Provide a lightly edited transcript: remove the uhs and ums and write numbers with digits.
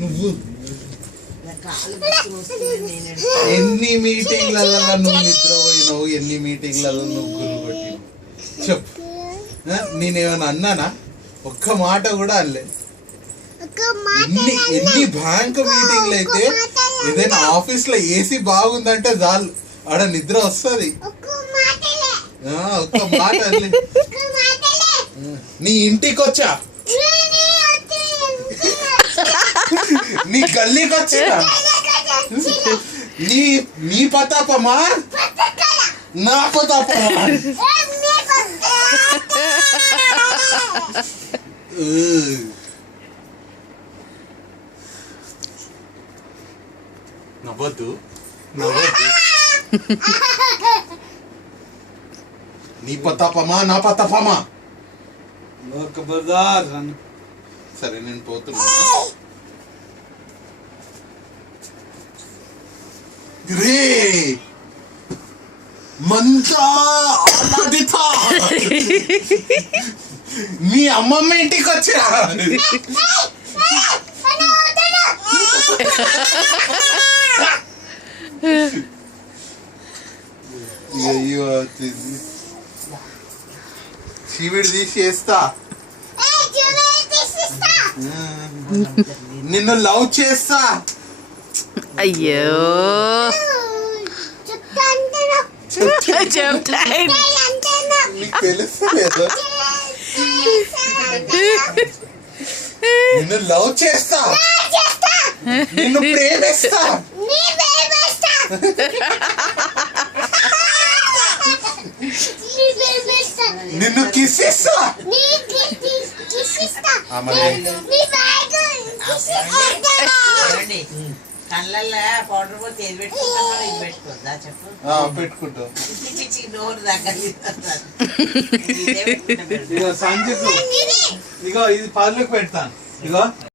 నువ్వు ఎన్ని మీటింగ్లలో నువ్వు నిద్ర పోయినావు, ఎన్ని మీటింగ్లలో నువ్వు గురువు కొట్టినావు చెప్పు. నేనేమైనా అన్నానా? ఒక్క మాట కూడా అనలే. ఎన్ని బ్యాంక్ మీటింగ్లు అయితే ఏదైనా ఆఫీస్ లో ఏసీ బాగుందంటే చాలు ఆడ నిద్ర వస్తుంది. ఒక్క మాట అనలే. నీ ఇంటికి వచ్చా, నీ గల్లీకి వచ్చినా, నీ పతాపమా నా పతాపమా? నవ్వద్దు నవ్వద్దు. నీ పతాపమా నా పతాపమా? సరే నేను పోతున్నా. రే మంతా మీ అమ్మమ్మ ఇంటికి వచ్చా. అయ్యో వచ్చింది. చీవిడి తీసి వేస్తా. నిన్ను లవ్ చేస్తా. అయ్యో నీకు తెలుస్తలేదు. నిన్ను లవ్ చేస్తా, నిన్ను ప్రేమిస్తా, నిన్ను కిస్ ఇస్తా. కళ్ళల్లో పౌడర్ పోతే ఏది పెట్టుకుంటామో ఇది పెట్టుకుందా చెప్పు. పెట్టుకుంటాం. నోరు దగ్గర ఇగో సంచికు ఇగో ఇది పర్లకు పెడతాను. ఇగో